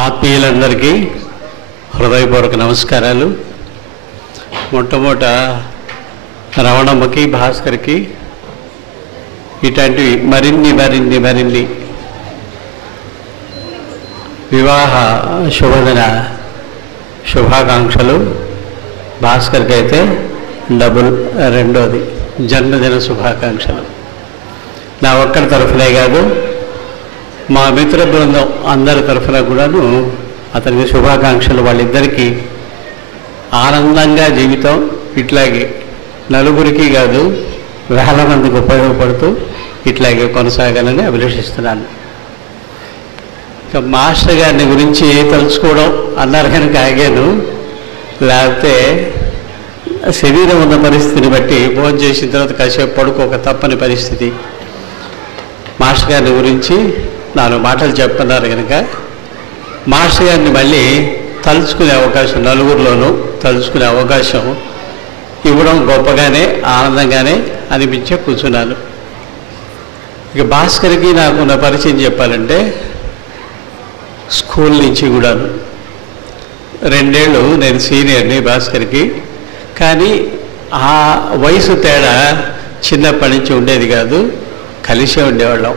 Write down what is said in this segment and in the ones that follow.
ఆత్మీయులందరికీ హృదయపూర్వక నమస్కారాలు. మొట్టమొదట రమణమ్మకి, భాస్కర్కి ఇట్లాంటివి మరిన్ని వివాహ శుభదిన శుభాకాంక్షలు. భాస్కర్కి అయితే రెండోది జన్మదిన శుభాకాంక్షలు. నా ఒక్కరి తరఫునే కాదు, మా మిత్ర బృందం అందరి తరఫున కూడాను అతనికి శుభాకాంక్షలు. వాళ్ళిద్దరికీ ఆనందంగా జీవితం ఇట్లాగే నలుగురికి కాదు వేల మందికి ఉపయోగపడుతూ ఇట్లాగే కొనసాగాలని అభిలషిస్తున్నాను. ఇక మాస్టర్ గారిని గురించి తలుచుకోవడం అన్నారు కనుక ఆగాను, లేకపోతే శరీరం ఉన్న పరిస్థితిని బట్టి భోజనం చేసిన తర్వాత కాసేపు పడుకోక తప్పని పరిస్థితి. మాస్టర్ గారిని గురించి 4 మాటలు చెప్తున్నారు కనుక మాస్టర్ గారిని మళ్ళీ తలుచుకునే అవకాశం, నలుగురిలోనూ తలుచుకునే అవకాశం ఇవ్వడం గొప్పగానే ఆనందంగానే అనిపించే కూర్చున్నాను. ఇక భాస్కర్కి నాకున్న పరిచయం చెప్పాలంటే స్కూల్ నుంచి కూడాను 2 ఏళ్ళు నేను సీనియర్ని భాస్కర్కి. కానీ ఆ వయసు తేడా చిన్నప్పటి నుంచి ఉండేది కాదు, కలిసే ఉండేవాళ్ళం.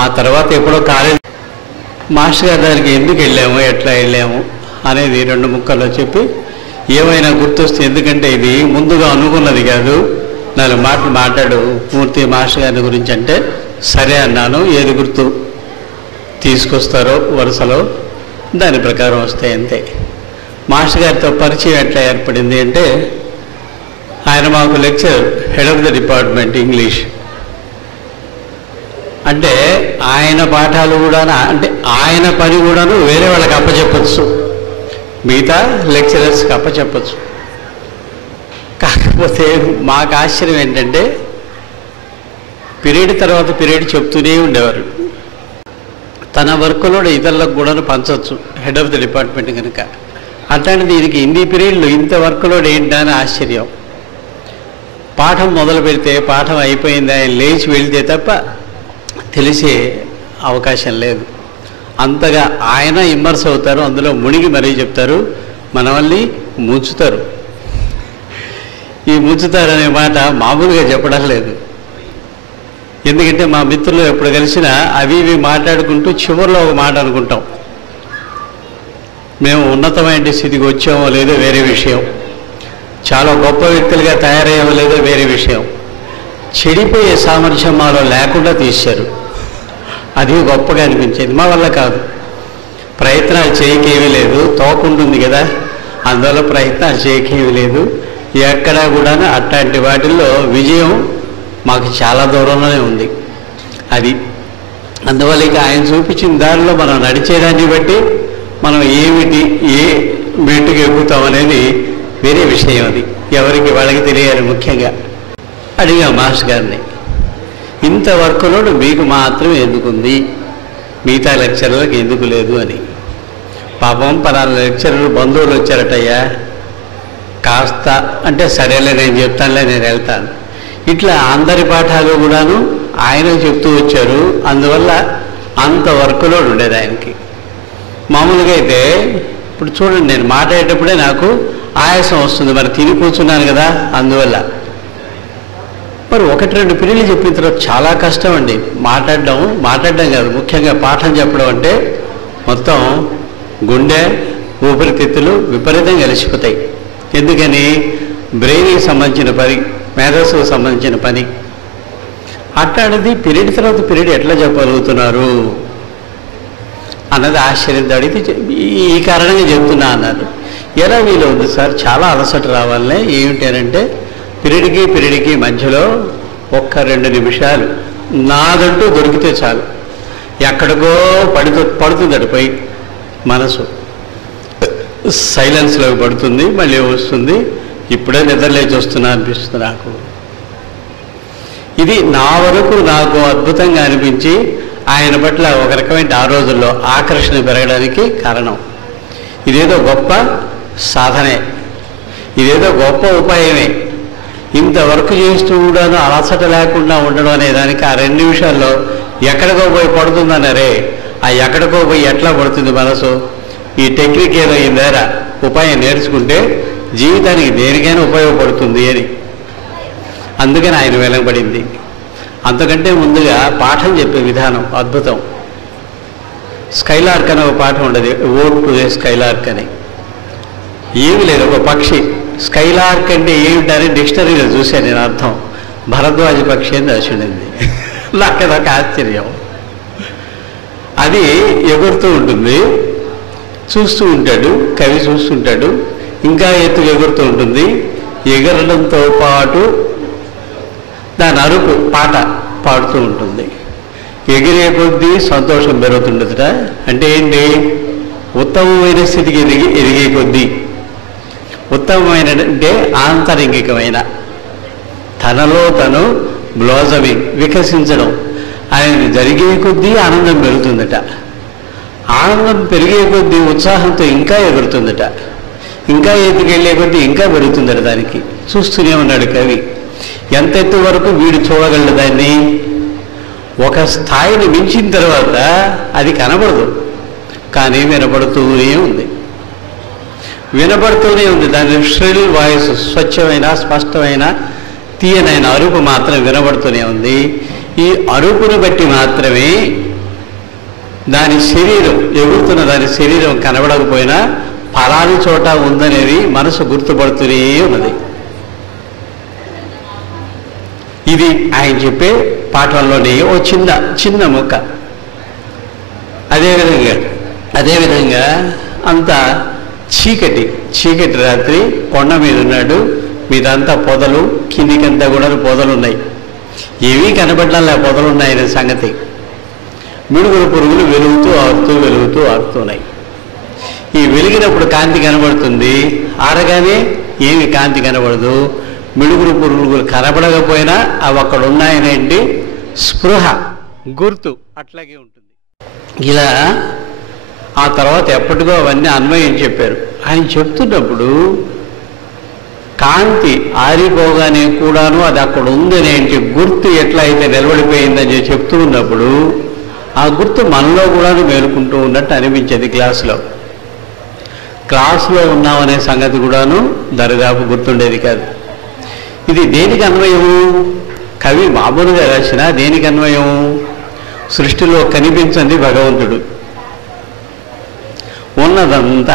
ఆ తర్వాత ఎప్పుడో కాలేజ్ మాస్టర్ గారి దగ్గరికి ఎందుకు వెళ్ళాము, ఎట్లా వెళ్ళాము అనేది 2 ముక్కల్లో చెప్పి ఏమైనా గుర్తొస్తే, ఎందుకంటే ఇది ముందుగా అనుకున్నది కాదు, 4 మాటలు మాట్లాడు పూర్తి మాస్టర్ గారి గురించి అంటే సరే అన్నాను. ఏది గుర్తు తీసుకొస్తారో వరుసలో దాని ప్రకారం వస్తాయి అంతే. మాస్టర్ గారితో పరిచయం ఎట్లా ఏర్పడింది అంటే, ఆయన మాకు lecture, head of the department English. అంటే ఆయన పాఠాలు కూడా, అంటే ఆయన పని కూడాను వేరే వాళ్ళకి అప్పచెప్పచ్చు, మిగతా లెక్చరర్స్కి అప్పచెప్పచ్చు. కాకపోతే మాకు ఆశ్చర్యం ఏంటంటే పీరియడ్ తర్వాత పీరియడ్ చెప్తూనే ఉండేవారు. తన వర్క్లోడ్ ఇతరులకు కూడా పంచవచ్చు, హెడ్ ఆఫ్ ద డిపార్ట్మెంట్ కనుక. అట్లాంటిది దీనికి ఇన్ని పీరియడ్లు ఇంత వర్క్లోడ్ ఏంటా అని ఆశ్చర్యం. పాఠం మొదలు పెడితే పాఠం అయిపోయింది ఆయన లేచి వెళితే తప్ప తెలిసే అవకాశం లేదు. అంతగా ఆయన ఇమ్మర్స్ అవుతారు, అందులో మునిగి మరీ చెప్తారు, మనల్ని ముంచుతారు. ఈ ముంచుతారనే మాట మామూలుగా చెప్పడం లేదు. ఎందుకంటే మా మిత్రులు ఎప్పుడు కలిసినా అవి ఇవి మాట్లాడుకుంటూ చివరిలో ఒక మాట అనుకుంటాం, మేము ఉన్నతమైన స్థితికి వచ్చామో లేదో వేరే విషయం, చాలా గొప్ప వ్యక్తులుగా తయారయ్యామో లేదో వేరే విషయం, చెడిపోయే సామర్థ్యం మాలో లేకుండా తీశారు. అది గొప్పగా అనిపించేది. మా వల్ల కాదు, ప్రయత్నాలు చేయకేమీ లేదు, తోకుంటుంది కదా, అందువల్ల ప్రయత్నాలు చేయకేమీ లేదు. ఎక్కడా కూడా అట్లాంటి వాటిల్లో విజయం మాకు చాలా దూరంలోనే ఉంది. అది అందువల్ల ఇక ఆయన చూపించిన దారిలో మనం నడిచేదాన్ని బట్టి మనం ఏమిటి, ఏ మెట్టుకు ఎక్కుతాం అనేది వేరే విషయం. అది ఎవరికి వాళ్ళకి తెలియాలి. ముఖ్యంగా అడిగా మాస్టర్ గారిని, ఇంత వర్క్లోడ్ మీకు మాత్రమే ఎందుకుంది, మిగతా లెక్చర్లకు ఎందుకు లేదు అని. పాపం పలానా లెక్చరర్ బంధువులు వచ్చారటయ్యా, కాస్త అంటే సరేలే నేను చెప్తానులే, నేను వెళ్తాను. ఇట్లా అందరి పాఠాలు కూడాను ఆయన చెప్తూ వచ్చారు. అందువల్ల అంత వర్క్లోడ్ ఉండేది ఆయనకి. మామూలుగా అయితే ఇప్పుడు చూడండి, నేను మాట్లాడేటప్పుడే నాకు ఆయాసం వస్తుంది, మరి తిని కూర్చున్నాను కదా, అందువల్ల. మరి 1-2 పీరియడ్లు చెప్పిన తర్వాత చాలా కష్టం అండి మాట్లాడడం కాదు, ముఖ్యంగా పాఠం చెప్పడం అంటే మొత్తం గుండె ఊపిరితిత్తులు విపరీతంగా కలిసిపోతాయి. ఎందుకని, బ్రెయిన్కి సంబంధించిన పని, మేధస్సుకు సంబంధించిన పని. అట్లాంటిది పీరియడ్ తర్వాత పీరియడ్ ఎట్లా చెప్పగలుగుతున్నారు అన్నది ఆశ్చర్యంతో అడిగితే ఈ కారణంగా చెప్తున్నా అన్నారు. ఎలా వీలు ఉంది సార్, చాలా అలసట రావాలనే. ఏమిటంటే పీరియడ్కి మధ్యలో 1-2 నిమిషాలు నాదంటూ దొరికితే చాలు, ఎక్కడికో పడుతుంది పోయి మనసు సైలెన్స్లోకి పడుతుంది, మళ్ళీ వస్తుంది, ఇప్పుడే నిద్రలేచి వస్తున్నా అనిపిస్తుంది నాకు. ఇది నా వరకు నాకు అద్భుతంగా అనిపించి ఆయన పట్ల ఒక రకమైన ఆ రోజుల్లో ఆకర్షణ పెరగడానికి కారణం. ఇదేదో గొప్ప సాధనే, ఇదేదో గొప్ప ఉపాయమే. ఇంత వర్క్ చేస్తూ కూడాను అలసట లేకుండా ఉండడం అనే దానికి ఆ 2 నిమిషాల్లో ఎక్కడికో పోయి పడుతుందన్నారే, ఆ ఎక్కడికో పోయి ఎట్లా పడుతుంది మనసు. ఈ టెక్నిక్ ఏదో ఈ మేర ఉపాయం నేర్చుకుంటే జీవితానికి దేనికైనా ఉపయోగపడుతుంది అని. అందుకని ఆయన వెలగబడింది. అంతకంటే ముందుగా పాఠం చెప్పే విధానం అద్భుతం. స్కైలార్క్ అనే ఒక పాఠం ఉండదు, ఓడ్ టు ఏ స్కైలార్క్ అని. ఏమి లేదు, ఒక పక్షి. స్కైలార్క్ అంటే ఏమిటని డిక్షనరీలో చూశాను నేను అర్థం. భరద్వాజ పక్షి అని రాసిండింది. నాకు అదొక ఆశ్చర్యం. అది ఎగురుతూ ఉంటుంది, చూస్తూ ఉంటాడు, కవి చూస్తుంటాడు, ఇంకా ఎత్తుకు ఎగురుతూ ఉంటుంది. ఎగరడంతో పాటు దాని అరుపు పాట పాడుతూ ఉంటుంది. ఎగిరే కొద్దీ సంతోషం పెరుగుతుండదుట. అంటే ఏంటి? ఉత్తమమైన స్థితికి ఎదిగే కొద్దీ, ఉత్తమమైన అంటే ఆంతరింగికమైన, తనలో తను బ్లోజమింగ్ వికసించడం అనేది జరిగే కొద్దీ ఆనందం పెరుగుతుందట. ఆనందం పెరిగే కొద్దీ ఉత్సాహంతో ఇంకా ఎగురుతుందట. ఇంకా ఎత్తుకెళ్ళే కొద్దీ ఇంకా పెరుగుతుందట. దానికి చూస్తూనే ఉన్నాడు కవి. ఎంత ఎత్తు వరకు వీడు చూడగలడు దాన్ని. ఒక స్థాయిని మించిన తర్వాత అది కనబడదు, కానీ వినపడుతూనే ఉంది. దాని ష్రిల్ వాయిస్, స్వచ్ఛమైన స్పష్టమైన తీయనైన అరుపు మాత్రం వినబడుతూనే ఉంది. ఈ అరుపును బట్టి మాత్రమే దాని శరీరం, ఎగురుతున్న దాని శరీరం కనబడకపోయినా ఫలాని చోట ఉందనేది మనసు గుర్తుపడుతూనే ఉన్నది. ఇది ఆయన చెప్పే పాఠంలోని ఓ చిన్న ముక్క. అదేవిధంగా అంత చీకటి రాత్రి, కొండ మీద ఉన్నాడు, మీదంతా పొదలు, కిందికంతా కూడా పొదలు ఉన్నాయి. ఏమీ కనబడ్డాలే పొదలు ఉన్నాయనే సంగతి. మిడుగురు పురుగులు వెలుగుతూ ఆరుతున్నాయి. ఈ వెలిగినప్పుడు కాంతి కనబడుతుంది, ఆరగానే ఏమి కాంతి కనబడదు. మిడుగురు పురుగులు కనబడకపోయినా అవి అక్కడ ఉన్నాయనేంటి స్పృహ, గుర్తు అట్లాగే ఉంటుంది. ఇలా ఆ తర్వాత ఎప్పటికో అవన్నీ అన్వయం చెప్పారు. ఆయన చెప్తున్నప్పుడు కాంతి ఆరిపోగానే కూడాను అది అక్కడ ఉందనేంటి గుర్తు ఎట్లా అయితే నిలబడిపోయిందని చెప్తూ ఉన్నప్పుడు ఆ గుర్తు మనలో కూడా మేలుకుంటూ ఉన్నట్టు అనిపించేది. క్లాసులో ఉన్నామనే సంగతి కూడాను దరిదాపు గుర్తుండేది కాదు. ఇది దేనికి అన్వయము? కవి మామూలుగా రాసిన దేనికి అన్వయం? సృష్టిలో కనిపించండి భగవంతుడు, ఉన్నదంతా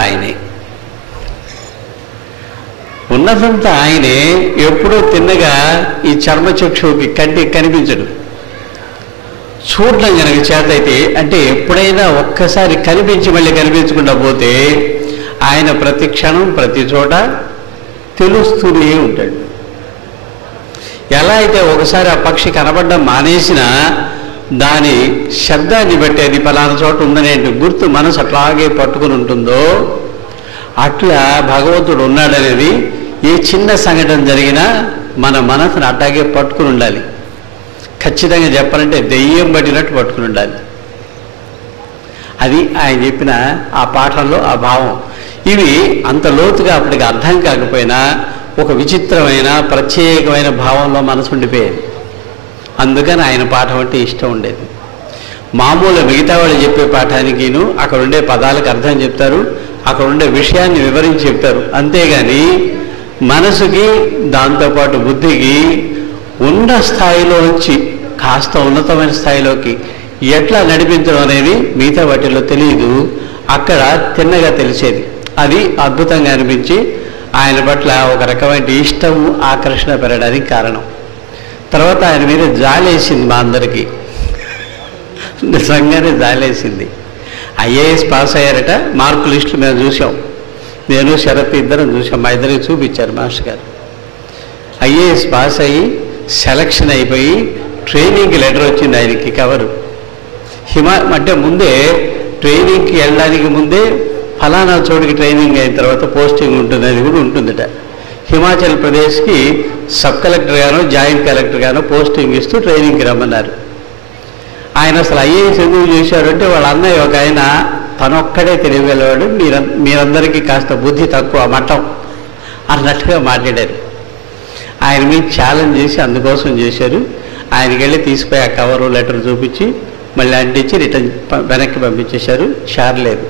ఆయనే. ఎప్పుడూ తిన్నగా ఈ చర్మచక్షువుకి కంటికి కనిపించడు. చూడడం కనుక చేత అయితే, అంటే ఎప్పుడైనా ఒక్కసారి కనిపించి మళ్ళీ కనిపించకుండా పోతే ఆయన ప్రతి క్షణం ప్రతి చోట తెలుస్తూనే ఉంటాడు. ఎలా అయితే ఒకసారి ఆ పక్షి కనబడడం మానేసినా దాని శబ్దాన్ని బట్టి అది పలానా చోట ఉందనే గుర్తు మనసు అట్లాగే పట్టుకుని ఉంటుందో, అట్లా భగవంతుడు ఉన్నాడనేది ఏ చిన్న సంఘటన జరిగినా మన మనసును అట్లాగే పట్టుకుని ఉండాలి. ఖచ్చితంగా చెప్పాలంటే దెయ్యం పట్టినట్టు పట్టుకుని ఉండాలి. అది ఆయన చెప్పిన ఆ పాఠంలో ఆ భావం. ఇవి అంత లోతుగా అప్పటికి అర్థం కాకపోయినా ఒక విచిత్రమైన ప్రత్యేకమైన భావంలో మనసు ఉండిపోయేది. అందుకని ఆయన పాఠం అంటే ఇష్టం ఉండేది. మామూలు మిగతా వాళ్ళు చెప్పే పాఠానికిను అక్కడ ఉండే పదాలకు అర్థం చెప్తారు, అక్కడ ఉండే విషయాన్ని వివరించి చెప్తారు. అంతేగాని మనసుకి దాంతోపాటు బుద్ధికి ఉన్న స్థాయిలోంచి కాస్త ఉన్నతమైన స్థాయిలోకి ఎట్లా నడిపించడం అనేది మిగతా వాటిల్లో తెలియదు. అక్కడ తిన్నగా తెలిసేది. అది అద్భుతంగా అనిపించి ఆయన పట్ల ఒక రకమైన ఇష్టం, ఆకర్షణ పెరగడానికి కారణం. తర్వాత ఆయన మీద జాలేసింది మా అందరికీ, నిజంగానే జాలేసింది. ఐఏఎస్ పాస్ అయ్యారట, మార్కు లిస్టులు మేము చూసాం. నేను శరత్ ఇద్దరం చూసాం, మా ఇద్దరికి చూపించారు మాస్టర్ గారు. ఐఏఎస్ పాస్ అయ్యి సెలక్షన్ అయిపోయి ట్రైనింగ్కి లెటర్ వచ్చింది ఆయనకి, కవరు. అంటే ముందే ట్రైనింగ్కి వెళ్ళడానికి ముందే ఫలానా చోటుకి ట్రైనింగ్ అయిన తర్వాత పోస్టింగ్ ఉంటుంది, అది కూడా ఉంటుందట. హిమాచల్ ప్రదేశ్కి సబ్ కలెక్టర్గానో జాయింట్ కలెక్టర్గానో పోస్టింగ్ ఇస్తూ ట్రైనింగ్కి రమ్మన్నారు. ఆయన అసలు ఐఏఎస్ ఎందుకు చేశారంటే వాళ్ళ అన్నయ్య ఒక ఆయన తనొక్కడే తెలియగలవాడు, మీరందరికీ కాస్త బుద్ధి తక్కువ మఠం అన్నట్టుగా మాట్లాడారు. ఆయన మీద ఛాలెంజ్ చేసి అందుకోసం చేశారు. ఆయనకి వెళ్ళి తీసిపోయి ఆ కవరు లెటర్ చూపించి మళ్ళీ అంటించి రిటర్న్ వెనక్కి పంపించేశారు. చారలేదు.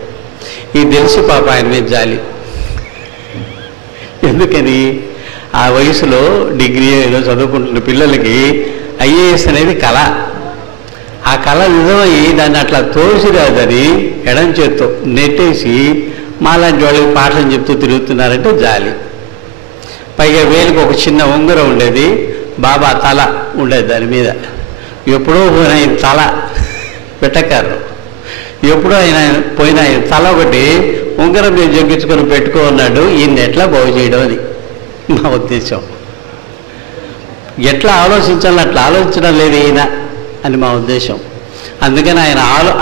ఇది తెలిసి పాప ఆయన మీద జాలి. ఎందుకని ఆ వయసులో డిగ్రీ ఏదో చదువుకుంటున్న పిల్లలకి ఐఏఎస్ అనేది కళ. ఆ కళ నిజమయ్యి దాన్ని అట్లా తోసిరాదని ఎడం చేత్తో నెట్టేసి మాలాంటి వాళ్ళకి పాఠం చెప్తూ తిరుగుతున్నారంటే జాలి. పైగా వేలుకు ఒక చిన్న ఉంగరం ఉండేది, బాబా తల ఉండేది దాని మీద. ఎప్పుడో పోయిన ఆయన తల పెట్టకారు, ఎప్పుడో పోయిన ఆయన తల ఒకటి ఉంగరం మీద జగ్గించుకొని పెట్టుకున్నాడు. ఈయన ఎట్లా బాగు చేయడం అని మా ఉద్దేశం. ఎట్లా ఆలోచించాలని అట్లా ఆలోచించడం లేదు ఈయన అని మా ఉద్దేశం. అందుకని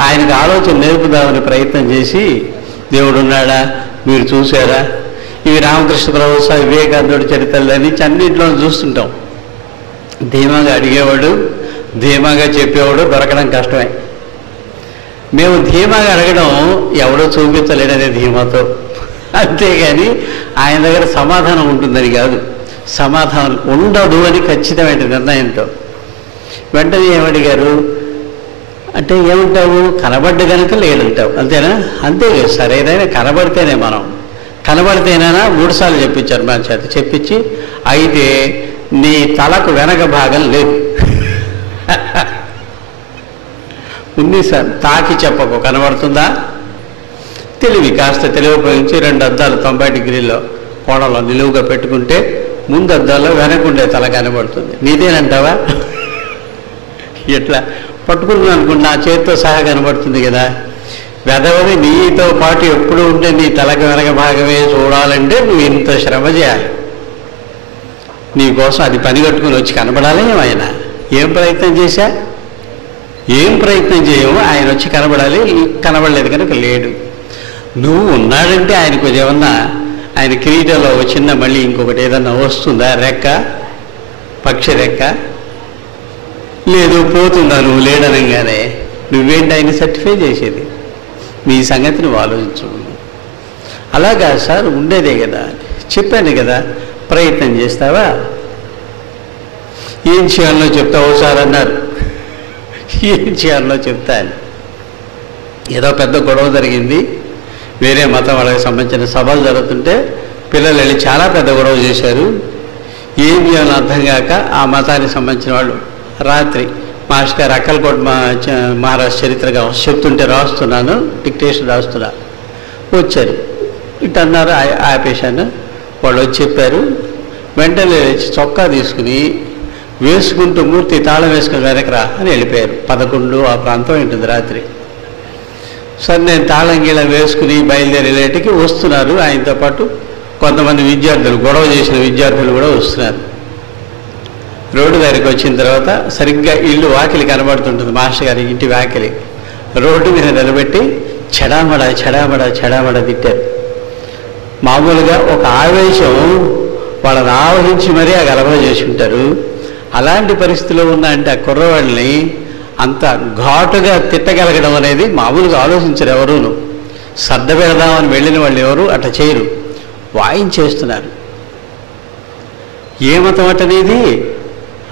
ఆయనకు ఆలోచన నేర్పుదామని ప్రయత్నం చేసి, దేవుడు ఉన్నాడా, మీరు చూసారా, ఇవి రామకృష్ణ పరమహంస వివేకానందుడి చరిత్రలు అని అన్నింటిలో చూస్తుంటాం. ధీమాగా అడిగేవాడు, ధీమాగా చెప్పేవాడు దొరకడం కష్టమే. మేము ధీమాగా అడగడం ఎవడో చూపించలేడనే ధీమాతో, అంతేగాని ఆయన దగ్గర సమాధానం ఉంటుందని కాదు. సమాధానం ఉండదు అని ఖచ్చితమైన నిర్ణయంతో. వెంటనే ఏమడిగారు అంటే, ఏమంటావు, కనబడ్డ కనుక లేడంటావు, అంతేనా? అంతే కదా, సరైన కనబడితేనే. మనం కనబడితేనైనా 3 సార్లు చెప్పించారు మా చేత. చెప్పించి, అయితే నీ తలకు వెనక భాగం లేదు ఉంది సార్, తాకి చెప్పకు, కనబడుతుందా? కాస్త తెలివి ఉపయోగించి 2 అద్దాలు 90 డిగ్రీల్లో కోణంలో నిలువుగా పెట్టుకుంటే ముందు అద్దాల్లో వెనకుండే తల కనబడుతుంది. నీదేనంటావా? ఎట్లా పట్టుకున్నాను అనుకుంటే నా చేతితో సహా కనబడుతుంది కదా. వెదవది నీతో పాటు ఎప్పుడు ఉంటే నీ తలకు వెనక భాగమే చూడాలంటే నువ్వు ఇంత శ్రమ చేయాలి. నీకోసం అది పని కట్టుకుని వచ్చి కనబడాలి. ఆయన ఏం ప్రయత్నం చేశా, ఏం ప్రయత్నం చేయము, ఆయన వచ్చి కనబడాలి. కనబడలేదు కనుక లేడు. నువ్వు ఉన్నాడంటే ఆయనకు ఏమన్నా, ఆయన కిరీటంలో చిన్న మళ్ళీ ఇంకొకటి ఏదన్నా వస్తుందా, రెక్క, పక్షి రెక్క? లేదు, పోతుందా నువ్వు లేడనగానే? నువ్వేంటి ఆయన సర్టిఫై చేసేది? నీ సంగతి నువ్వు ఆలోచించు. అలాగా సార్, ఉండేదే కదా, చెప్పాను కదా, ప్రయత్నం చేస్తావా? ఏం చేయాలో చెప్తావు సార్ అన్నారు. ఏం చేయాలో చెప్తాను. ఏదో పెద్ద గొడవ జరిగింది, వేరే మతం వాళ్ళకి సంబంధించిన సభలు జరుగుతుంటే పిల్లలు వెళ్ళి చాలా పెద్ద గొడవ చేశారు. ఏం చేయాలో అర్థం కాక ఆ మతానికి సంబంధించిన వాళ్ళు రాత్రి మాస్టర్ గారు అక్కలకోట మహారాజ్ చరిత్రగా చెప్తుంటే రాస్తున్నాను, డిక్టేషన్ రాస్తున్నా, వచ్చారు. ఇటు అన్నారు, ఆపేశాను. వాళ్ళు వచ్చి చెప్పారు. వెంటనే చొక్కా తీసుకుని వేసుకుంటూ మూర్తి తాళం వేసుకుని వెనకరా అని వెళ్ళిపోయారు. 11 ఆ ప్రాంతం ఉంటుంది రాత్రి. సరే, నేను తాళం గీళ వేసుకుని బయలుదేరేటికి వస్తున్నారు. ఆయనతో పాటు కొంతమంది విద్యార్థులు, గొడవ చేసిన విద్యార్థులు కూడా వస్తున్నారు. రోడ్డు దగ్గరికి వచ్చిన తర్వాత సరిగ్గా ఇల్లు వాకిలి కనబడుతుంటుంది, మాస్టర్ గారి ఇంటి వాకిలి. రోడ్డు మీద నిలబెట్టి చెడామడ చెడామడ చెడామడ తిట్టారు. మామూలుగా ఒక ఆవేశం వాళ్ళని ఆవహించి మరీ ఆ గలభ చేసి ఉంటారు. అలాంటి పరిస్థితిలో ఉన్న అంటే ఆ కుర్రవాళ్ళని అంత ఘాటుగా తిట్టగలగడం అనేది మామూలుగా ఆలోచించరు ఎవరూను. సర్ద పెడదామని వెళ్ళిన వాళ్ళు ఎవరు అట్లా చేయరు, వాయించేస్తున్నారు. ఏ మతం అటనేది?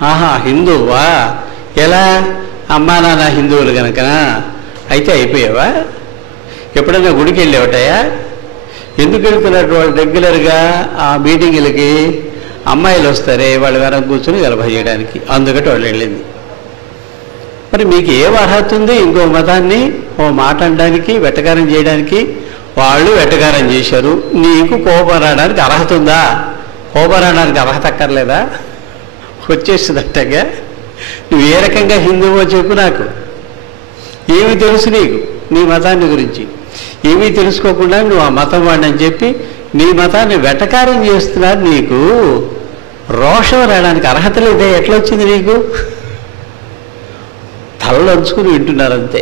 ఆహా, హిందువా? ఎలా? అమ్మా నాన్న హిందువులు కనుక అయితే అయిపోయావా? ఎప్పుడైనా గుడికి వెళ్ళేవటయా? ఎందుకు వెళ్తున్నట్టు వాళ్ళు రెగ్యులర్గా ఆ మీటింగులకి అమ్మాయిలు వస్తారే, వాళ్ళు వెనక కూర్చొని గలభ చేయడానికి, అందుకటి వాళ్ళు వెళ్ళింది. మరి మీకు ఏ అర్హత ఉంది ఇంకో మతాన్ని ఓ మాట అనడానికి, వెటకారం చేయడానికి? వాళ్ళు వెటకారం చేశారు, నీకు కోపం రావడానికి అర్హత ఉందా? కోపం రావడానికి అర్హత అక్కర్లేదా? వచ్చేస్తుందట్టగా. నువ్వు ఏ రకంగా హిందువో చెప్పు నాకు. ఏమి తెలుసు నీకు నీ మతాన్ని గురించి? ఏమీ తెలుసుకోకుండా నువ్వు ఆ మతం వాడిని చెప్పి నీ మతాన్ని వెటకారం చేస్తున్నారు. నీకు రోషం రావడానికి అర్హత లేదే, ఎట్లా వచ్చింది నీకు? తలలు అంచుకుని వింటున్నారు అంతే.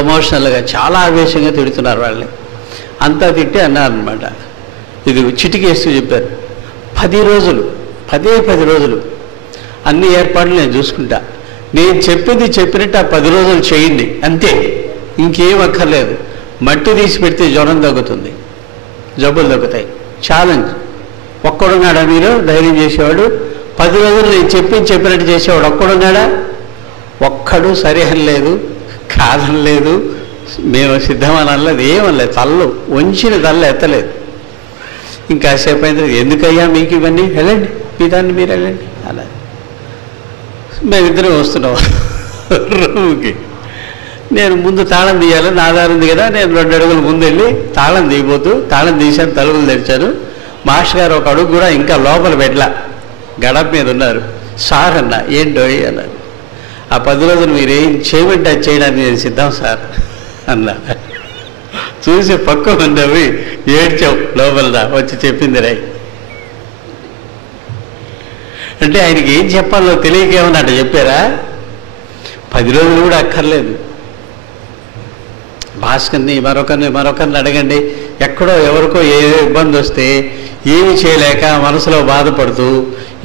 ఎమోషనల్గా చాలా ఆవేశంగా తిడుతున్నారు వాళ్ళని. అంతా తిట్టి అన్నారనమాట. ఇది చిటికేస్తూ చెప్పారు, 10 రోజులు 10 రోజులు అన్ని ఏర్పాట్లు నేను చూసుకుంటా, నేను చెప్పింది చెప్పినట్టు ఆ 10 రోజులు చేయండి అంతే, ఇంకేం అక్కర్లేదు. మట్టి తీసి పెడితే జ్వరం తగ్గుతుంది, జబ్బులు తగ్గుతాయి. ఛాలెంజ్. ఒక్కడున్నాడా మీరు ధైర్యం చేసేవాడు? 10 రోజులు నేను చెప్పినట్టు చేసేవాడు ఒక్కడున్నాడా? ఒక్క ఒక్కడు సరే అనలేదు, కాదనలేదు, మేము సిద్ధమనలేదు, ఏమనలేదు. తల్లు వంచిన తల్లు ఎత్తలేదు. ఇంకాసేపు అయిన ఎందుకయ్యా మీకు ఇవన్నీ, వెళ్ళండి మీ దాన్ని మీరు వెళ్ళండి అలా. మేమిద్దరం వస్తున్నాం రూమ్కి. నేను ముందు తాళం తీయాలి, నా దారి ఉంది కదా, నేను 2 అడుగులు ముందు వెళ్ళి తాళం తీయబోతూ తాళం తీశాను, తలుపులు తెరిచాను. మాస్టర్ గారు 1 అడుగు కూడా ఇంకా లోపల పెట్టలా, గడప మీద ఉన్నారు. సార్ అన్న, ఏంటోయ్ అన్నారు. ఆ 10 రోజులు మీరు ఏం చేయమంటే అది చేయడానికి నేను సిద్ధం సార్ అన్నా. చూసి పక్క మంది ఏడ్చావు, లోపల వచ్చి చెప్పింది రాయి. అంటే ఆయనకి ఏం చెప్పాలో తెలియకేమన్నా అట్ట చెప్పారా? 10 రోజులు కూడా అక్కర్లేదు. భాస్కర్ని మరొకరిని అడగండి. ఎక్కడో ఎవరికో ఏ ఇబ్బంది వస్తే ఏమి చేయలేక మనసులో బాధపడుతూ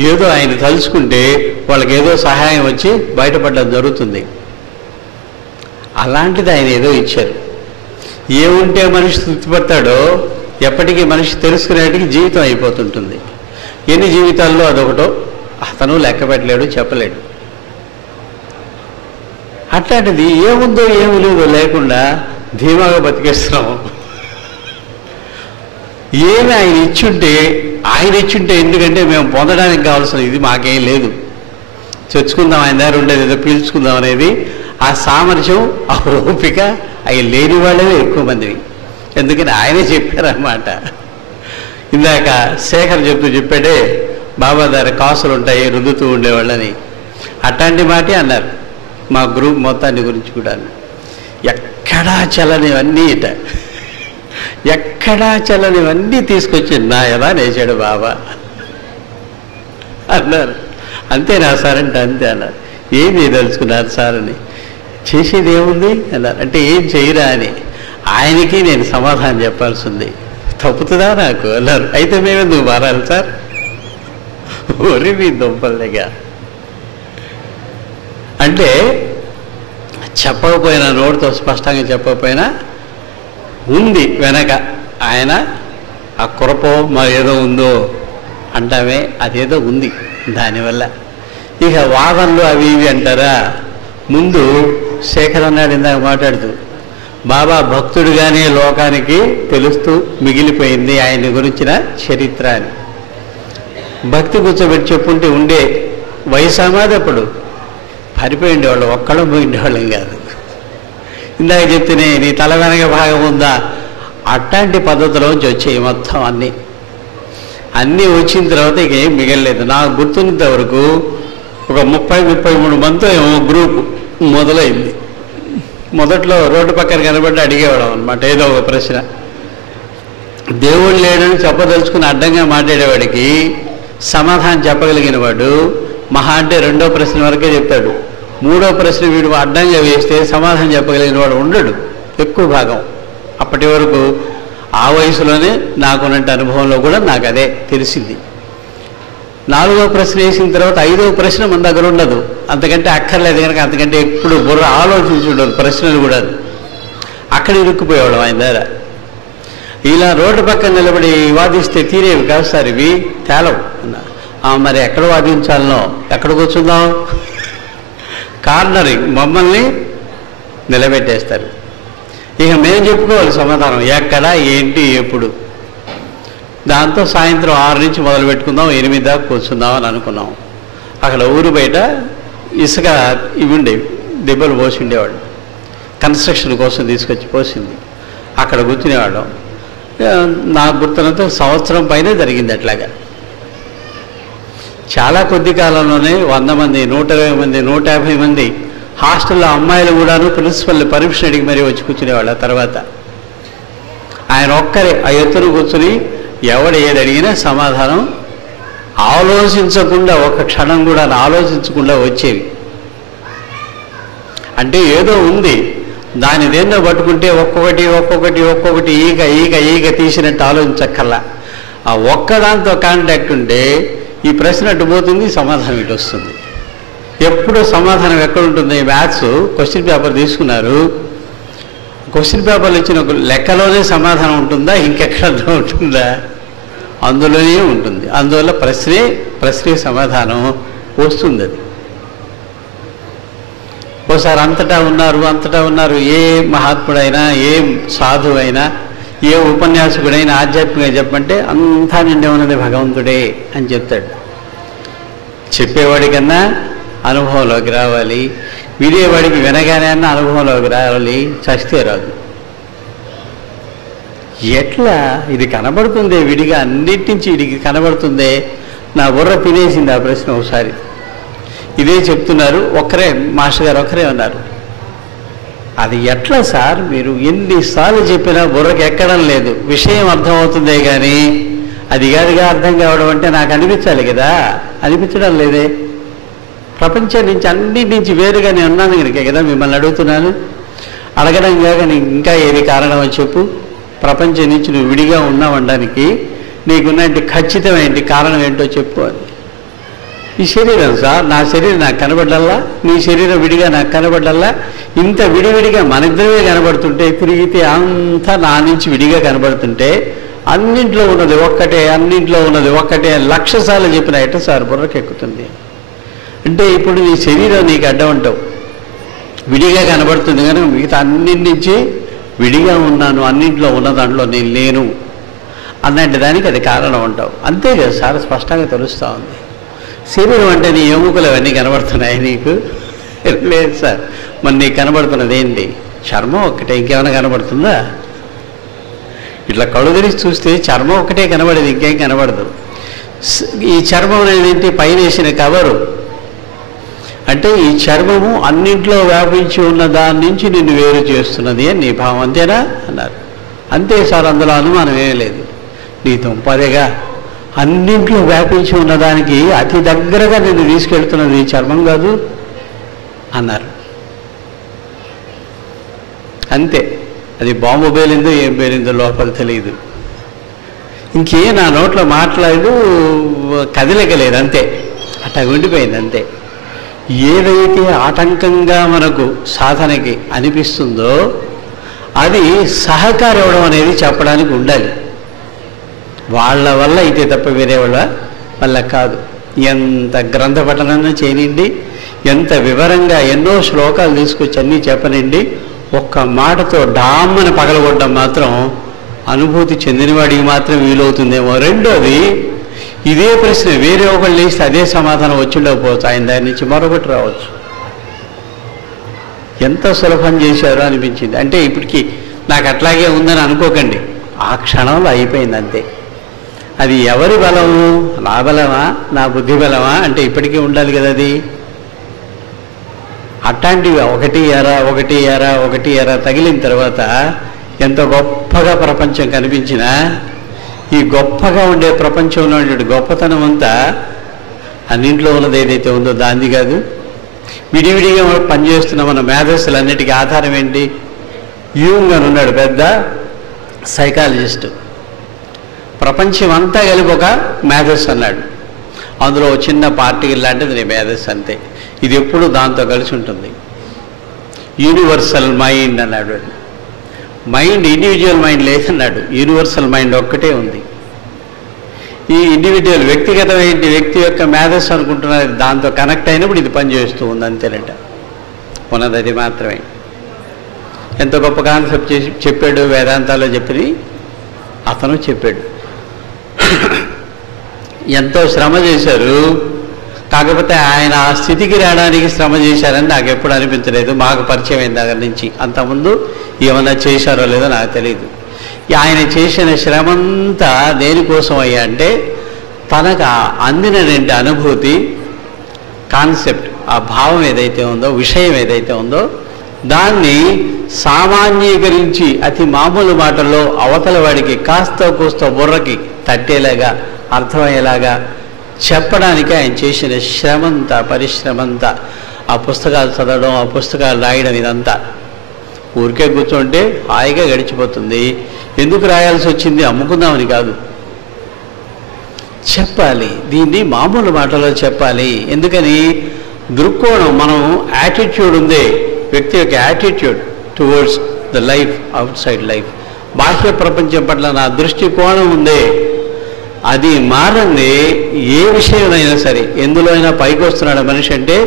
ఏదో ఆయన తలుచుకుంటే వాళ్ళకి ఏదో సహాయం వచ్చి బయటపడడం జరుగుతుంది. అలాంటిది ఆయన ఏదో ఇచ్చారు. ఏముంటే మనిషి తృప్తిపడతాడో ఎప్పటికీ మనిషి తెలుసుకునేటికి జీవితం అయిపోతుంటుంది. ఎన్ని జీవితాల్లో అదొకటో అతను లెక్క పెట్టలేడు, చెప్పలేడు. అట్లాంటిది ఏముందో ఏమి లేదో లేకుండా ధీమాగా బతికేస్తున్నాము. ఏమి ఆయన ఇచ్చుంటే ఎందుకంటే మేము పొందడానికి కావాల్సిన ఇది మాకేం లేదు, తెచ్చుకుందాం, ఆయన దగ్గర ఉండేది ఏదో పీల్చుకుందాం అనేది ఆ సామర్థ్యం, ఆ ఓపిక అవి లేని వాళ్ళే ఎక్కువ మందివి. ఎందుకని ఆయనే చెప్పారన్నమాట. ఇందాక శేఖర్ చెప్పాడే, బాబా దగ్గర కాసులు ఉంటాయి రుద్దుతూ ఉండేవాళ్ళని, అట్లాంటి మాటే అన్నారు. మా గ్రూప్ మొత్తాన్ని గురించి కూడా ఎక్కడా చల్లనివన్నీ తీసుకొచ్చి నా ఎలా నేసాడు బాబా అన్నారు. అంతేనా సార్ అంటే అంతే అన్నారు. ఏం చేయదలుచుకున్నారు సార్ అని. చేసేది ఏముంది అన్నారు. అంటే ఏం చేయరా అని. ఆయనకి నేను సమాధానం చెప్పాల్సింది. తప్పుతుందా నాకు అన్నారు. అయితే మేమెందుకు మారాలి సార్? ఒరి మీ దుంపలుగా అంటే చెప్పకపోయినా, నోటితో స్పష్టంగా చెప్పకపోయినా ఉంది వెనక ఆయన ఆ కురపో మరి ఏదో ఉందో అంటామే, అదేదో ఉంది దానివల్ల. ఇక వాదనలు అవి ఇవి అంటారా? ముందు శేఖర్ అన్నాడు ఇందాక మాట్లాడుతూ, బాబా భక్తుడిగానే లోకానికి తెలుస్తూ మిగిలిపోయింది ఆయన గురించిన చరిత్ర అని. భక్తి కూర్చోబెట్టి చెప్పుంటే ఉండే వయసామాది అప్పుడు పారిపోయిండేవాళ్ళు, ఒక్కళ్ళం పోయిండేవాళ్ళం కాదు. ఇందాక చెప్తేనే నీ తల వెనక భాగం ఉందా, అట్లాంటి పద్ధతిలోంచి వచ్చాయి మొత్తం అన్నీ వచ్చిన తర్వాత ఇక ఏం మిగలలేదు. నాకు గుర్తున్నంత వరకు ఒక 30-33 మందితో ఏమో గ్రూప్ మొదలైంది. మొదట్లో రోడ్డు పక్కన కనబడి అడిగేవాడు అనమాట ఏదో ఒక ప్రశ్న. దేవుడు లేడని చెప్పదలుచుకుని అడ్డంగా మాట్లాడేవాడికి సమాధానం చెప్పగలిగిన వాడు మహా అంటే 2వ ప్రశ్న వరకే చెప్తాడు. 3వ ప్రశ్న వీడు అడ్డంగా వేస్తే సమాధానం చెప్పగలిగిన వాడు ఉండడు ఎక్కువ భాగం. అప్పటి వరకు ఆ వయసులోనే నాకున్నట్టు అనుభవంలో కూడా నాకు అదే తెలిసింది. 4వ ప్రశ్న వేసిన తర్వాత 5వ ప్రశ్న మన దగ్గర ఉండదు, అంతకంటే అక్కర్లేదు కనుక అంతకంటే ఎప్పుడు బుర్ర ఆలోచించుండదు ప్రశ్నలు కూడా. అక్కడ ఇరుక్కుపోయేవాడు ఆయన దగ్గర. ఇలా రోడ్డు పక్కన నిలబడి వాదిస్తే తీరేవి కాదు సార్, ఇవి తేలవు అన్నారు. మరి ఎక్కడ వాదించాలనో, ఎక్కడ కూర్చుందాం, కార్నరింగ్ మమ్మల్ని నిలబెట్టేస్తారు. ఇక మేము చెప్పుకోవాలి సమాధానం, ఎక్కడ ఏంటి ఎప్పుడు. దాంతో సాయంత్రం 6 నుంచి మొదలు పెట్టుకుందాం, 8 దాకా కూర్చుందాం అని అనుకున్నాం. అక్కడ ఊరు బయట ఇసుక ఇవి ఉండేవి, దెబ్బలు పోసి ఉండేవాడు, కన్స్ట్రక్షన్ కోసం తీసుకొచ్చి పోసింది. అక్కడ కూర్చునేవాళ్ళం. నాకు గుర్తున్నంత సంవత్సరం పైనే జరిగింది అట్లాగా. చాలా కొద్ది కాలంలోనే 100 మంది, 120 మంది, 150 మంది హాస్టల్లో అమ్మాయిలు కూడాను ప్రిన్సిపల్ని పర్మిషన్ అడిగి మరీ వచ్చి కూర్చునేవాళ్ళు. ఆ తర్వాత ఆయన ఒక్కరే ఆ ఎత్తున కూర్చుని ఎవడు ఏది అడిగినా సమాధానం ఆలోచించకుండా, ఒక క్షణం కూడా ఆలోచించకుండా వచ్చేవి. అంటే ఏదో ఉంది, దాని దేన్నో పట్టుకుంటే ఒక్కొక్కటి ఈగ తీసినట్టు ఆలోచించక్కర్లా. ఆ ఒక్కదాంతో కాంటాక్ట్ ఉంటే ఈ ప్రశ్న అటు పోతుంది, సమాధానం ఇటు వస్తుంది. ఎప్పుడు సమాధానం ఎక్కడుంటుంది? మ్యాథ్స్ క్వశ్చన్ పేపర్ తీసుకున్నారు, క్వశ్చన్ పేపర్లు ఇచ్చిన లెక్కలోనే సమాధానం ఉంటుందా, ఇంకెక్కడ ఉంటుందా? అందులోనే ఉంటుంది. అందువల్ల ప్రశ్నే సమాధానం వస్తుంది. అది ఓసారి అంతటా ఉన్నారు. ఏ మహాత్ముడైనా, ఏ సాధువైనా, ఏ ఉపన్యాసకుడైనా ఆధ్యాత్మికంగా చెప్పంటే అంతా నిండి ఉన్నది భగవంతుడే అని చెప్తాడు. చెప్పేవాడికన్నా అనుభవంలోకి రావాలి, వినేవాడికి వినగానే అన్న అనుభవంలోకి రావాలి, చస్తే రాదు. ఎట్లా ఇది కనబడుతుందే విడిగా, అన్నిటి నుంచి వీడికి కనబడుతుందే. నా బుర్ర తినేసింది ఆ ప్రశ్న ఒకసారి. ఇదే చెప్తున్నారు, ఒక్కరే మాస్టర్ గారు ఒక్కరే ఉన్నారు. అది ఎట్లా సార్, మీరు ఎన్నిసార్లు చెప్పినా బుర్రకి ఎక్కడం లేదు, విషయం అర్థమవుతుందే కానీ అది కాదుగా అర్థం కావడం అంటే నాకు అనిపించాలి కదా, అనిపించడం లేదే. ప్రపంచం నుంచి అన్నిటి నుంచి వేరుగా నేను ఉన్నాను కనుక కదా మిమ్మల్ని అడుగుతున్నాను. అడగడం కాక ఇంకా ఏది కారణం అని చెప్పు. ప్రపంచం నుంచి నువ్వు విడిగా ఉన్నావనడానికి నీకున్నటువంటి ఖచ్చితమైన కారణం ఏంటో చెప్పు అని. ఈ శరీరం సార్, నా శరీరం నాకు కనబడ్డల్లా, నీ శరీరం విడిగా నాకు కనబడ్డల్లా. ఇంత విడివిడిగా మనిద్దరమే కనబడుతుంటే, తిరిగితే అంతా నా నుంచి విడిగా కనబడుతుంటే, అన్నింట్లో ఉన్నది ఒక్కటే 1,00,000 సార్లు చెప్పిన ఎట్ట సార్ బుర్రకెక్కుతుంది అంటే, ఇప్పుడు నీ శరీరం నీకు అడ్డం అంటావు, విడిగా కనబడుతుంది కనుక మిగతా అన్నింటి నుంచి విడిగా ఉన్నాను, అన్నింట్లో ఉన్న దాంట్లో నేను లేను అన్నట్టు దానికి అది కారణం అంటావు. అంతే కదా సార్, స్పష్టంగా తెలుస్తూ ఉంది. శరీరం అంటే నీ ఎముకలు అవన్నీ కనబడుతున్నాయి నీకు? లేదు సార్. మరి నీకు కనబడుతున్నది ఏంటి? చర్మం ఒక్కటే, ఇంకేమైనా కనబడుతుందా? ఇట్లా కళ్ళు తెరిచి చూస్తే చర్మం ఒక్కటే కనబడేది, ఇంకేం కనబడదు. ఈ చర్మం అనేది ఏంటి? పైన వేసిన కవరు. అంటే ఈ చర్మము అన్నింట్లో వ్యాపించి ఉన్న దాని నుంచి నిన్ను వేరు చేస్తున్నది అని నీ భావం, అంతేనా అన్నారు. అంతే సార్, అందులో అనుమానం ఏమీ లేదు. నీ తుంపదేగా అన్నింట్లో వ్యాపించి ఉన్నదానికి అతి దగ్గరగా నిన్ను తీసుకెళ్తున్నది ఈ చర్మం కాదు అన్నారు. అంతే, అది బాంబు పేలిందో ఏం పేలిందో లోపల తెలియదు. ఇంకేం నా నోట్లో మాట్లాడు కదిలేకలేదు, అంతే, అట్లా ఉండిపోయింది అంతే. ఏదైతే ఆటంకంగా మనకు సాధనకి అనిపిస్తుందో అది సహకారం ఇవ్వడం అనేది చెప్పడానికి ఉండాలి. వాళ్ళ వల్ల అయితే తప్ప వేరే వాళ్ళ వల్ల కాదు. ఎంత గ్రంథ పఠనం చేయనండి, ఎంత వివరంగా ఎన్నో శ్లోకాలు తీసుకొచ్చి అన్నీ చెప్పనండి, ఒక్క మాటతో డామ్మని పగలగొట్టడం మాత్రం అనుభూతి చెందినవాడికి మాత్రం వీలవుతుందేమో. రెండోది, ఇదే ప్రశ్న వేరే ఒకళ్ళు వేస్తే అదే సమాధానం వచ్చిండకపోవచ్చు, ఆయన దాని నుంచి మరొకటి రావచ్చు. ఎంత సులభం చేశారో అనిపించింది. అంటే ఇప్పటికీ నాకు అట్లాగే ఉందని అనుకోకండి, ఆ క్షణంలో అయిపోయింది అంతే. అది ఎవరి బలము? నా బలమా, నా బుద్ధి బలమా అంటే ఇప్పటికీ ఉండాలి కదా అది. అట్లాంటివి ఒకటి ఎరా తగిలిన తర్వాత ఎంత గొప్పగా ప్రపంచం కనిపించినా ఈ గొప్పగా ఉండే ప్రపంచంలో ఉండే గొప్పతనం అంతా అన్నింట్లో ఉన్నది ఏదైతే ఉందో దాన్ని కాదు. విడివిడిగా పనిచేస్తున్న మన మేధస్సులన్నిటికీ ఆధారం ఏంటి? యూంగ్ అని ఉన్నాడు పెద్ద సైకాలజిస్టు, ప్రపంచం అంతా కలిపి ఒక మేధస్సు అన్నాడు. అందులో చిన్న పార్టికల్ లాంటిది నీ మేధస్సు అంతే, ఇది ఎప్పుడు దాంతో కలిసి ఉంటుంది. యూనివర్సల్ మైండ్ అన్నాడు. మైండ్ ఇండివిజువల్ మైండ్ లేదన్నాడు, యూనివర్సల్ మైండ్ ఒక్కటే ఉంది. ఈ ఇండివిజువల్ వ్యక్తిగతమైన వ్యక్తి యొక్క మేధస్సు అనుకుంటున్నారు, దాంతో కనెక్ట్ అయినప్పుడు ఇది పనిచేస్తూ ఉంది అంతేనట. ఉన్నది అది మాత్రమే. ఎంత గొప్ప కాన్సెప్ట్ చెప్పాడు వేదాంతాల్లో చెప్పి అతను చెప్పాడు. ఎంతో శ్రమ చేశారు, కాకపోతే ఆయన ఆ స్థితికి రావడానికి శ్రమ చేశారని నాకు ఎప్పుడు అనిపించలేదు. మాకు పరిచయం అయిన దగ్గర నుంచి అంతకుముందు ఏమన్నా చేశారో లేదో నాకు తెలియదు. ఆయన చేసిన శ్రమంతా దేనికోసం అయ్యా అంటే తనకు అందినటువంటి అనుభూతి, కాన్సెప్ట్, ఆ భావం ఏదైతే ఉందో, విషయం ఏదైతే ఉందో దాన్ని సామాన్యీకరించి అతి మామూలు మాటల్లో అవతల వాడికి కాస్త కూస్త బుర్రకి తట్టేలాగా, అర్థమయ్యేలాగా చెప్పడానికి ఆయన చేసిన శ్రమంతా, పరిశ్రమంతా, ఆ పుస్తకాలు చదవడం, ఆ పుస్తకాలు రాయడం, ఇదంతా ఊరికే కూర్చోంటే హాయిగా గడిచిపోతుంది. ఎందుకు రాయాల్సి వచ్చింది? అమ్ముకుందామని కాదు, చెప్పాలి, దీన్ని మామూలు మాటలో చెప్పాలి. ఎందుకని? దృక్కోణం, మనం యాటిట్యూడ్ ఉందే, వ్యక్తి యొక్క attitude towards the life, out side life, బాహ్య ప్రపంచం పట్ల నా దృష్టికోణం ఉందే, అది మారంది ఏ విషయంలో సరే, ఎందులో అయినా పైకి వస్తున్నాడు మనిషి అంటే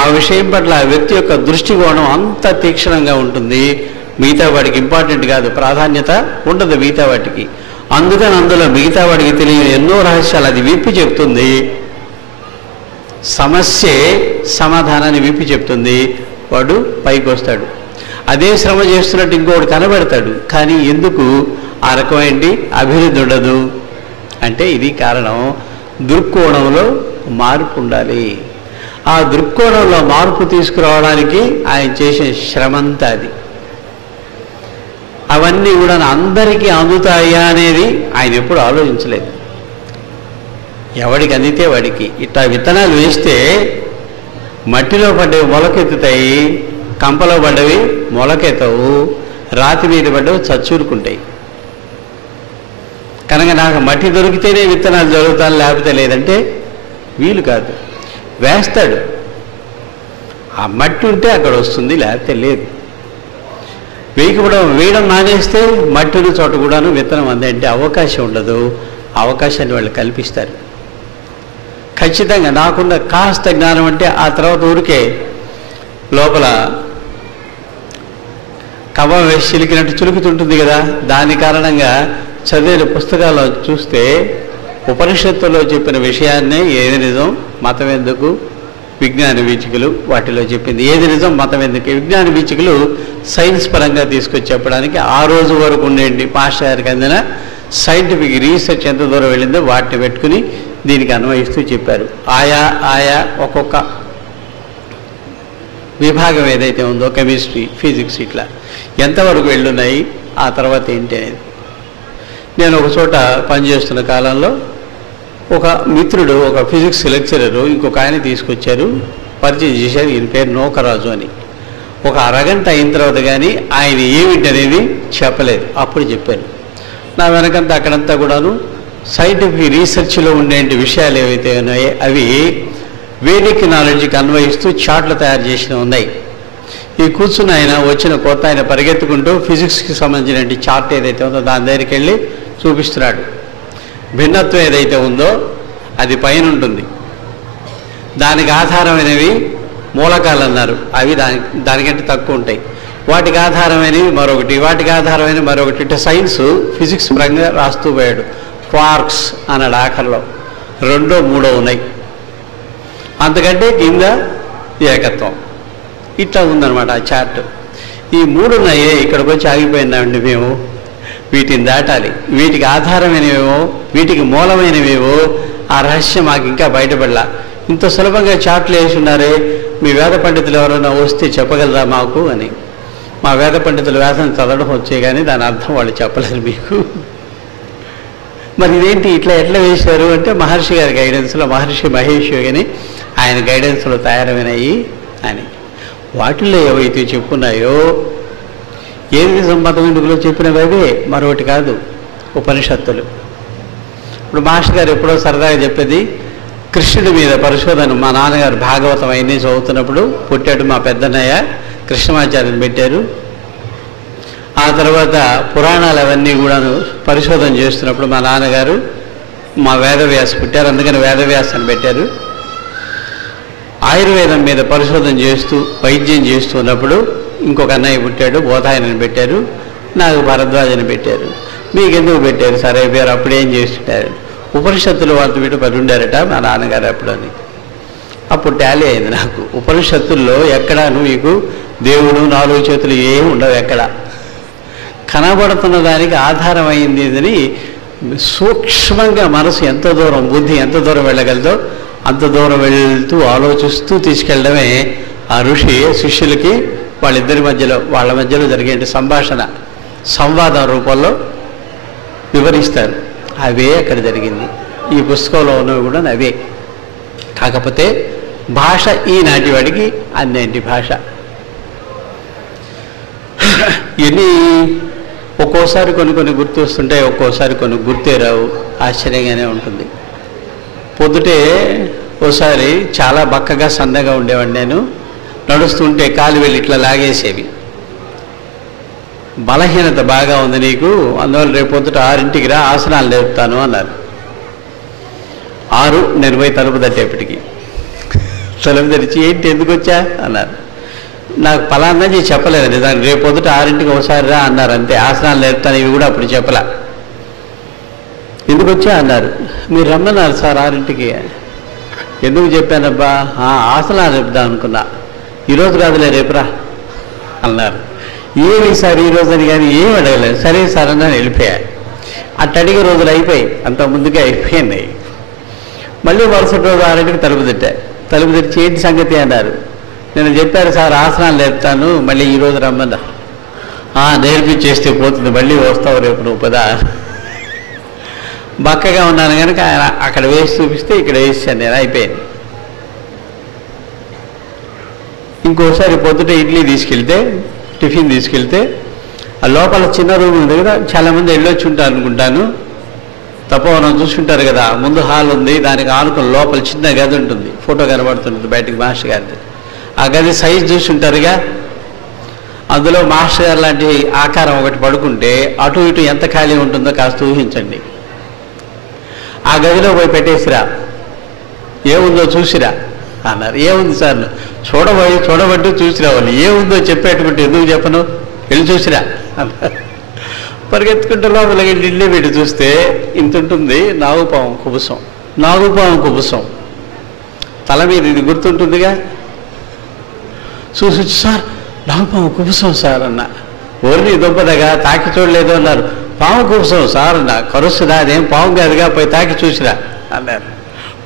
ఆ విషయం పట్ల ఆ వ్యక్తి యొక్క దృష్టికోణం అంత తీక్షణంగా ఉంటుంది. మిగతా వాడికి ఇంపార్టెంట్ కాదు, ప్రాధాన్యత ఉండదు మిగతా వాటికి. అందుకని అందులో మిగతా వాడికి తెలియని ఎన్నో రహస్యాలు అది విప్పి చెప్తుంది. సమస్యే సమాధానాన్ని విప్పి చెప్తుంది. వాడు పైకి వస్తాడు. అదే శ్రమ చేస్తున్నట్టు ఇంకోటి కనబడతాడు, కానీ ఎందుకు ఆ రకమైన అభివృద్ధి ఉండదు అంటే ఇది కారణం. దృక్కోణంలో మార్పు ఉండాలి. ఆ దృక్కోణంలో మార్పు తీసుకురావడానికి ఆయన చేసే శ్రమంతా అది. అవన్నీ కూడా అందరికీ అందుతాయా అనేది ఆయన ఎప్పుడు ఆలోచించలేదు. ఎవడికి అందితే వాడికి. ఇట్లా విత్తనాలు వేస్తే మట్టిలో పడ్డవి మొలకెత్తుతాయి, కంపలో పడ్డవి మొలకెత్తవు, రాతి మీద పడ్డవి చచ్చూరుకుంటాయి. కనుక నాకు మట్టి దొరికితేనే విత్తనాలు జరుగుతాను, లేకపోతే లేదంటే వీలు కాదు. వేస్తాడు, ఆ మట్టి ఉంటే అక్కడ వస్తుంది, లేకపోతే లేదు. వేయడం మానేస్తే మట్టి ఉన్న చోట కూడాను విత్తనం అందంటే అవకాశం ఉండదు. అవకాశాన్ని వాళ్ళు కల్పిస్తారు. ఖచ్చితంగా నాకున్న కాస్త జ్ఞానం అంటే ఆ తర్వాత ఊరికే లోపల కవ్వం వేసి చిలికినట్టు చులుకుతుంటుంది కదా, దాని కారణంగా చదివిన పుస్తకాల్లో చూస్తే ఉపనిషత్తులో చెప్పిన విషయాన్నే ఏది నిజం మతం ఎందుకు, విజ్ఞాన వీచికలు వాటిలో చెప్పింది ఏది నిజం మతం ఎందుకు. విజ్ఞాన వీచికలు సైన్స్ పరంగా తీసుకొచ్చి చెప్పడానికి ఆ రోజు వరకు ఉండేది మాస్టర్ గారికి అందిన సైంటిఫిక్ రీసెర్చ్ ఎంత దూరం వెళ్ళిందో వాటిని పెట్టుకుని దీనికి అన్వయిస్తూ చెప్పారు. ఆయా ఒక్కొక్క విభాగం ఏదైతే ఉందో కెమిస్ట్రీ, ఫిజిక్స్ ఇట్లా ఎంతవరకు వెళ్ళున్నాయి, ఆ తర్వాత ఏంటి అనేది. నేను ఒక చోట పనిచేస్తున్న కాలంలో ఒక మిత్రుడు, ఒక ఫిజిక్స్ లెక్చరరు ఇంకొక ఆయన తీసుకొచ్చారు, పరిచయం చేశారు. ఈయన పేరు నోకరాజు అని. ఒక అరగంట అయిన తర్వాత కానీ ఆయన ఏమిటి అనేది చెప్పలేదు. అప్పుడు చెప్పారు. నా వెనకంతా అక్కడంతా కూడాను సైంటిఫిక్ రీసెర్చ్లో ఉండే విషయాలు ఏవైతే ఉన్నాయో అవి వేదిక్ నాలెడ్జ్కి అన్వయిస్తూ చార్ట్లు తయారు చేసినవి ఉన్నాయి. ఈ కూర్చున్న ఆయన వచ్చిన కొత్త ఆయన పరిగెత్తుకుంటూ ఫిజిక్స్కి సంబంధించిన చార్ట్ ఏదైతే ఉందో దాని దగ్గరికి వెళ్ళి చూపిస్తున్నాడు. భిన్నత్వం ఏదైతే ఉందో అది పైన ఉంటుంది, దానికి ఆధారమైనవి మూలకాలు అన్నారు, అవి దానికంటే తక్కువ ఉంటాయి. వాటికి ఆధారమైనవి మరొకటి, వాటికి ఆధారమైన మరొకటి. ఇట్లా సైన్స్ ఫిజిక్స్ పరంగా రాస్తూ పోయాడు. క్వార్క్స్ అన్నాడు ఆఖరిలో, 2, 3 ఉన్నాయి, అంతకంటే కింద ఏకత్వం. ఇట్లా ఉందన్నమాట ఆ చార్ట్. ఈ 3 ఉన్నాయే, ఇక్కడికి వచ్చి ఆగిపోయినామండి మేము. వీటిని దాటాలి, వీటికి ఆధారమైనవేవో, వీటికి మూలమైనవేవో ఆ రహస్యం మాకు ఇంకా బయటపడలా. ఇంత సులభంగా చార్ట్లు వేసి ఉన్నారే, మీ వేద పండితులు ఎవరైనా వస్తే చెప్పగలరా మాకు అని. మా వేద పండితులు వేదం చదవడం వచ్చే కానీ దాని అర్థం వాళ్ళు చెప్పలేరు మీకు. మరి ఇదేంటి ఇట్లా ఎట్లా వేశారు అంటే మహర్షి గారి గైడెన్స్లో, మహర్షి మహేష్ యోగిని ఆయన గైడెన్స్లో తయారైనాయి అని. వాటిల్లో ఏవైతే చెప్పున్నాయో ఏది సంబంధం ఎందుకులో చెప్పినవి అవే, మరొకటి కాదు ఉపనిషత్తులు. ఇప్పుడు మాస్టర్ గారు ఎప్పుడో సరదాగా చెప్పేది, కృష్ణుడి మీద పరిశోధన మా నాన్నగారు భాగవతం అవన్నీ చదువుతున్నప్పుడు పుట్టాడు మా పెద్దన్నయ్య, కృష్ణమాచార్యని పెట్టారు. ఆ తర్వాత పురాణాలు అవన్నీ కూడాను పరిశోధన చేస్తున్నప్పుడు మా నాన్నగారు మా వేదవ్యాస పుట్టారు, అందుకని వేదవ్యాసాన్ని పెట్టారు. ఆయుర్వేదం మీద పరిశోధన చేస్తూ వైద్యం చేస్తూ ఉన్నప్పుడు ఇంకొక అన్నయ్య పుట్టాడు, బోధాయనని పెట్టారు. నాకు భరద్వాజని పెట్టారు. మీకెందుకు పెట్టారు సరే పేరు, అప్పుడేం చేస్తుంటారు, ఉపనిషత్తులు వాళ్ళతో పెట్టి పడి ఉండారట మా నాన్నగారు అప్పుడు అని. అప్పుడు టాలీ అయింది నాకు. ఉపనిషత్తుల్లో ఎక్కడాను మీకు దేవుడు 4 చేతులు ఏమి ఉండవు, ఎక్కడ కనబడుతున్న దానికి ఆధారం అయింది అని సూక్ష్మంగా మనసు ఎంత దూరం, బుద్ధి ఎంత దూరం వెళ్ళగలదో అంత దూరం వెళ్తూ ఆలోచిస్తూ తీసుకెళ్ళడమే ఆ ఋషి శిష్యులకి వాళ్ళ మధ్యలో జరిగే సంభాషణ సంవాదం రూపంలో వివరిస్తారు. అవే అక్కడ జరిగింది. ఈ పుస్తకంలో ఉన్నవి కూడా అవే. కాకపోతే భాష ఈనాటి వాడికి అన్నింటి భాష. ఎన్ని ఒక్కోసారి కొన్ని గుర్తు వస్తుంటాయి, ఒక్కోసారి కొన్ని గుర్తే రావు. ఆశ్చర్యంగానే ఉంటుంది. పొద్దుటే ఓసారి చాలా బక్కగా సన్నగా ఉండేవాడిని నేను. నడుస్తుంటే కాలు వెళ్ళి ఇట్లా లాగేసేవి. బలహీనత బాగా ఉంది నీకు, అందువల్ల రేపు పొద్దుట 6ంటికి రా, ఆసనాలు నేర్పుతాను అన్నారు. 6 నేను పోయి తలుపు తట్టేపటికి తలుపు తెరిచి ఏంటి ఎందుకు వచ్చా అన్నారు. నాకు పలానా చెప్పలేదండి, దానికి రేపు పొద్దుట 6ంటికి ఒకసారి రా అన్నారు, అంతే. ఆసనాలు నేర్పుతాను, ఇవి కూడా అప్పుడు చెప్పలే. ఎందుకు వచ్చా అన్నారు. మీరు రమ్మన్నారు సార్ 6ంటికి. ఎందుకు చెప్పానబ్బా, ఆసనాలు నేర్పుదాం అనుకున్నా, ఈరోజు కాదులే రేపురా అన్నారు. ఏమి సార్ ఈరోజు అని కానీ ఏమి అడగలేదు. సరే సార్ అన్నా వెళ్ళిపోయాను. అట్ట అడిగే రోజులు అయిపోయి అంత ముందుగా అయిపోయినాయి. మళ్ళీ మరుసటి రోజు 6ంటికి తలుపు తిట్టారు. తలుపు తెరిచి ఏంటి సంగతి అన్నారు. నేను చెప్పాను సార్ ఆసనాలు నేర్పుతాను, మళ్ళీ ఈరోజు రమ్మన్నా. నేర్పించేస్తే పోతుంది, మళ్ళీ వస్తావు రేపు నువ్వు పదా. బక్కగా ఉన్నాను కనుక ఆయన అక్కడ వేసి చూపిస్తే ఇక్కడ వేసాను నేను, అయిపోయింది. ఇంకోసారి పొద్దుట ఇడ్లీ తీసుకెళ్తే, టిఫిన్ తీసుకెళ్తే ఆ లోపల చిన్న రూమ్ ఉంది కదా, చాలామంది వెళ్ళొచ్చి ఉంటారు అనుకుంటాను. తపోవనం చూసుకుంటారు కదా, ముందు హాల్ ఉంది, దానికి ఆనుకుని లోపల చిన్న గది ఉంటుంది, ఫోటో కనబడుతుంటుంది బయటికి మాస్టర్ గారిది. ఆ గది సైజు చూసుంటారుగా, అందులో మాస్టర్ గారు లాంటి ఆకారం ఒకటి పడుకుంటే అటు ఇటు ఎంత ఖాళీ ఉంటుందో కాస్త ఊహించండి. ఆ గదిలో పోయి పెట్టేసిరా, ఏముందో చూసిరా అన్నారు. ఏముంది సార్, చూడబట్టి చూసిరావాలి, ఏముందో చెప్పేటువంటి ఎందుకు చెప్పను, వెళ్ళి చూసిరా అన్నారు. పరిగెత్తుకుంటే లోపలికి ఇడ్లీ పెట్టి చూస్తే ఇంత ఉంటుంది, నాగుపాము కుబుసం తల మీద, ఇది గుర్తుంటుందిగా. చూసి సార్ నాగుపాము కుబుసం సార్ అన్న. ఓర్ని దుంపదగా తాకి చూడలేదు అన్నారు. పాము కుబుసం సార్ అన్న. కరుస్తుందా, అదేం పాము కాదుగా, పోయి తాకి చూసిరా అన్నారు.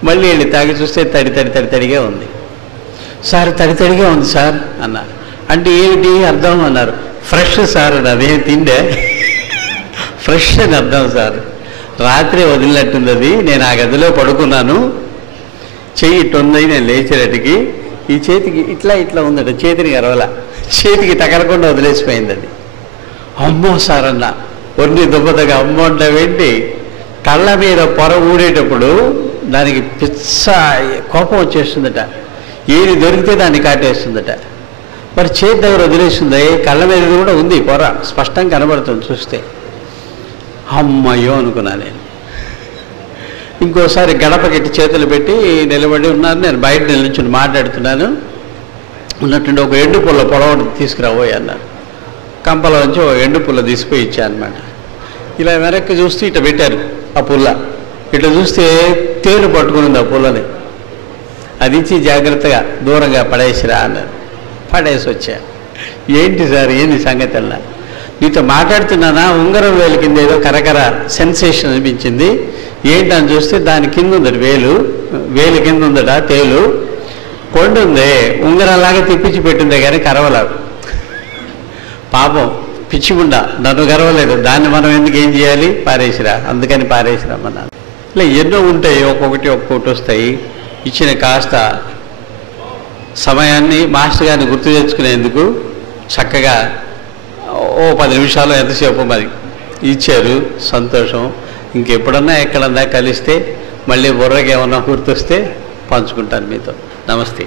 మళ్ళీ వెళ్ళి తాకి చూస్తే తడిగా ఉంది. సార్ తడిగా ఉంది సార్ అన్నారు. అంటే ఏమిటి అర్థం అన్నారు. ఫ్రెష్ సార్ అని. అదేం తిండే, ఫ్రెష్ అని అర్థం సార్. రాత్రి వదిలినట్టుంది అది, నేను ఆ గదిలో పడుకున్నాను, చెయ్యి ఇట్టుంది, నేను లేచేటట్టుకి ఈ చేతికి ఇట్లా ఉందట, చేతిని ఎరవల, చేతికి తగలకుండా వదిలేసిపోయింది అది. అమ్మో సార్ అన్న. ఒన్ని దుబ్బతగా అమ్మో అంటావేంటి. కళ్ళ మీద పొర ఊడేటప్పుడు దానికి పిచ్చ కోపం వచ్చేస్తుందట, ఏది దొరికితే దాన్ని కాటేస్తుందట. మరి చేతి దగ్గర వదిలేస్తుంది, కళ్ళ మీద కూడా ఉంది పొర, స్పష్టంగా కనబడుతుంది చూస్తే. అమ్మయ్యో అనుకున్నా నేను. ఇంకోసారి గడపకెట్టి చేతులు పెట్టి నిలబడి ఉన్నాను, నేను బయట నిల్చుని మాట్లాడుతున్నాను. ఉన్నట్టుండి ఒక ఎండు పుల్ల పొడవటి తీసుకురాబోయే అన్నారు. కంపలోంచి ఒక ఎండు పుల్ల తీసిపోయి ఇచ్చా అనమాట. ఇలా వెనక్కి చూస్తే ఇట్లా పెట్టారు ఆ పుల్ల, ఇట్లా చూస్తే తేలు పట్టుకుని ఆ పుల్లని. అది ఇచ్చి జాగ్రత్తగా దూరంగా పడేసిరా అన్నారు. పడేసి వచ్చా. ఏంటి సార్ ఏంది సంగతి అన్నా. నీతో మాట్లాడుతున్నానా, ఉంగరం వేలు కింద ఏదో కరకర సెన్సేషన్ అనిపించింది. ఏంటని చూస్తే దాని కింద ఉందట వేలు కింద ఉందట తేలు, కొండుంది, ఉంగరంలాగా తిప్పించి పెట్టిందే కానీ కరవలేదు. పాపం పిచ్చిగుండా, నన్ను గర్వలేదు, దాన్ని మనం ఎందుకు ఏం చేయాలి, పారేసిరా, అందుకని పారేసిరామన్నాను. ఇలా ఎన్నో ఉంటాయి, ఒక్కొక్కటి వస్తాయి. ఇచ్చిన కాస్త సమయాన్ని మాస్టర్ గారిని గుర్తు తెచ్చుకునేందుకు చక్కగా 10 నిమిషాలు ఎంతసేపు మరి ఇచ్చారు, సంతోషం. ఇంకెప్పుడన్నా ఎక్కడన్నా కలిస్తే మళ్ళీ బుర్రకి ఏమన్నా గుర్తొస్తే పంచుకుంటాను మీతో. నమస్తే.